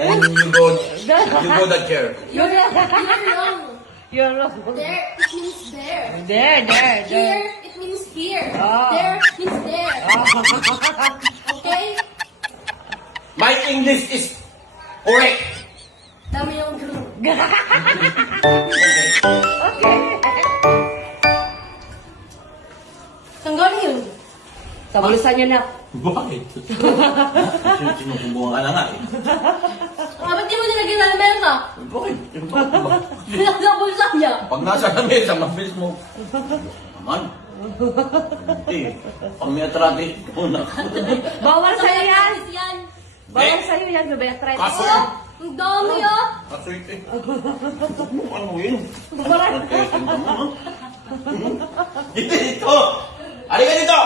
And you go that chair. You're wrong. You're wrong. There, it means there. There. Here, it means here. Oh. There means there. Okay? My English is correct. Dami yung group. Okay. Saan galing yun? Sa bulsa niyo na. Bakit? Sinusubukan ka na nga eh. Ba't di mo nilagyan na lamesa? Bakit? Nasa bulsa niya. Pag nasa lamesa, mabilis mo. Naman. Hindi. Pag may atrati, una. Bawal sa'yo yan. Yan. Bawal sa'yo yan. May arthritis. Kaso, Oh, ang dami ah. kaso ito eh. Ano yun? Bawal. Dito! Halika dito!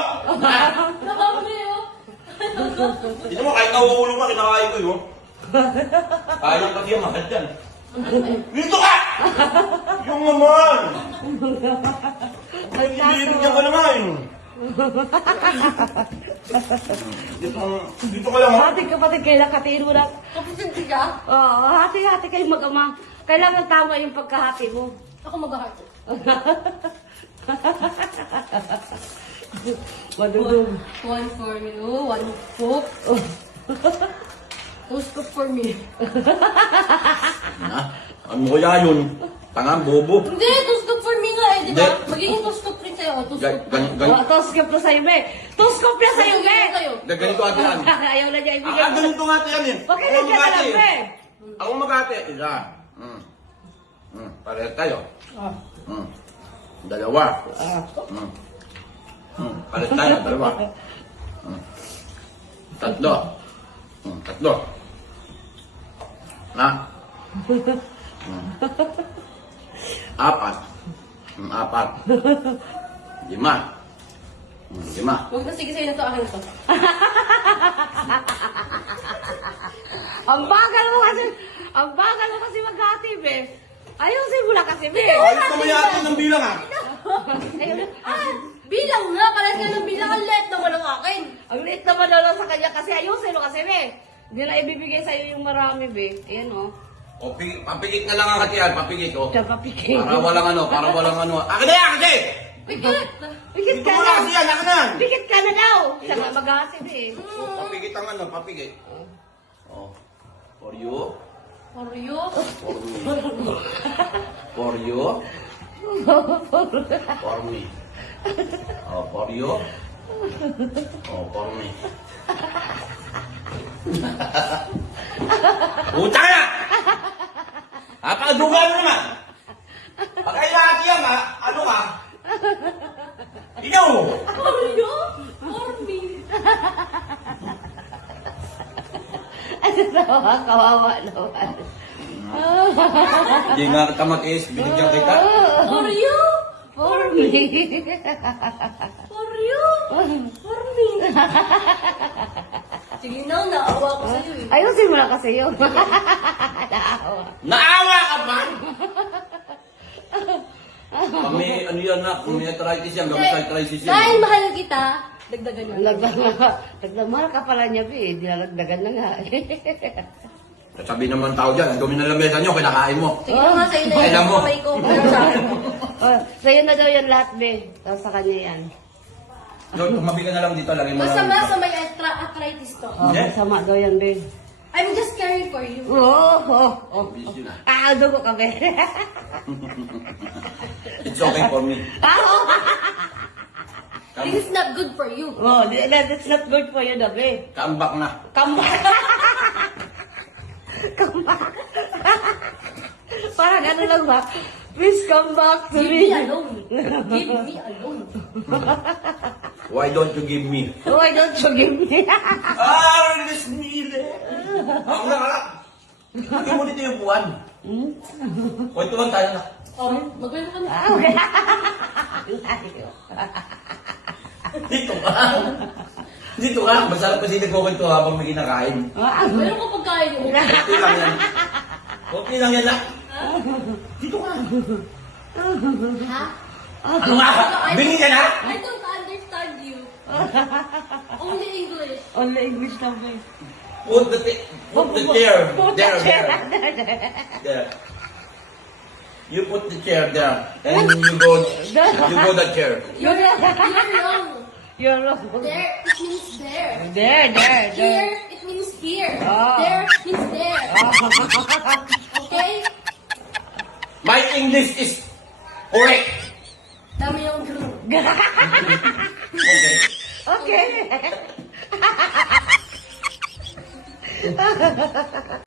Nakami oh. Dito mo, kahit nauulong ka, kinakain ko yun. Kaya kasi yung mahal dyan. Dito ka! Yung naman! Ibibigyan ka naman! Dito ka lang ha? Hati kapatid, kailangan katiin mo na. Kapatid ka? Oo, hati-hati kayo mag-ama. Kailangan tama yung pagkahati mo. Ako mag-heart. Madugong. One for you, one scoop. Two scoop for me. Ha? Ano kaya yun? Tangang bobo. Hindi, two scoop for me nga eh, di ba? Hindi. Magiging two scoop rin sa'yo. Two scoop. Toskop na sa'yo, be. Toskop na sa'yo, be. Ganito ate yan. Ayaw na niya ibigay. Ganito nga ate yan eh. Okay, Ako nandiyan ka lang, mag-ate be. eh. Ako mag-ate. Isa. Pareho tayo. Dalawa. Pareho tayo. Dalawa. Tatlo. Tatlo. Na. Apat. Apat. Lima. Lima. Huwag na, sige sa'yo na to, akin na to. Ang bagal mo kasi maghati, be. Ayusin mo na kasi, be. Ayos naman yata ng bilang ha. Ayun. Bilang nga, parang ka ng bilang. Ang let naman ang akin. Ang liit naman daw lang sa kanya kasi ayusin mo kasi, be. Hindi na ibibigay sa'yo yung marami, be. Ayan, oh. O, papikit na lang ang katiyan. Papikit, o. Tsaka pikit. Para walang ano. Akin na yan, kasi! Pikit! Pikit Dito ka mo na. na kasi yan, akin na! Pikit ka na daw. Siya nga maghati, be. O, papikit ang ano, papikit. O. For you. For you? For me. For you. For me. O, for you. O, for me. Utang na! Napakaduga mo naman! Pag ay laki yan, ha? Ano ka? Ikaw! For you? For me? Ano naman? Kawawa naman. Hindi nga kita matiis, binigyan kita. For you? For me. For you? For me? Sige na, naawa ko sa'yo eh. Ayusin mo na kasi yun. Naawa. Naawa ka ba? Pag may ano yan na, kung may arthritis yan, gamit sa arthritis yan. Dahil mahal kita, dagdagan mo. Nagdamahal ka pala niya, be. Dinalagdagan na nga. Sabi naman tao dyan, ang gawin na lamesa nyo, kinakain mo. Sige na nga, sa'yo na Kailan yung mo? kamay ko. Pero sa akin. Sa'yo na daw yan lahat, be. Tapos sa kanya yan. No, tumabi ka na lang dito, lagay mo lang. Masama sa may arthritis to. Oh, Hindi. masama daw yan, be. I'm just caring for you. Oh. Busy na. Dugo ka, be. It's okay for me. This is not good for you. Oh, that's not good for you, be. Come back na. Come back. Come back. Parang ano lang ba? Please come back to Give me. me alone. Give me alone. Why don't you give me? Why don't you give me? Release me Ako na ka. Hindi mo dito yung buwan. Kwentuhan tayo na. Magkwento ka na. Dito ka. Dito ka. Masarap kasi nagkukwento habang may kinakain. Meron ko pagkain mo. Kunti lang yan. Kunti lang yan na. Dito ka. Ha? Ano nga? Bingin ka na? I don't understand you. Only English. Only English lang, be. Put the chair. Put the There, chair. there. There. You put the chair there. And you go the chair. You're You're wrong. You're wrong. There, it means there. There. Here, it means here. Ah. There means there. Okay? My English is correct. Dami yung group. Okay. Okay.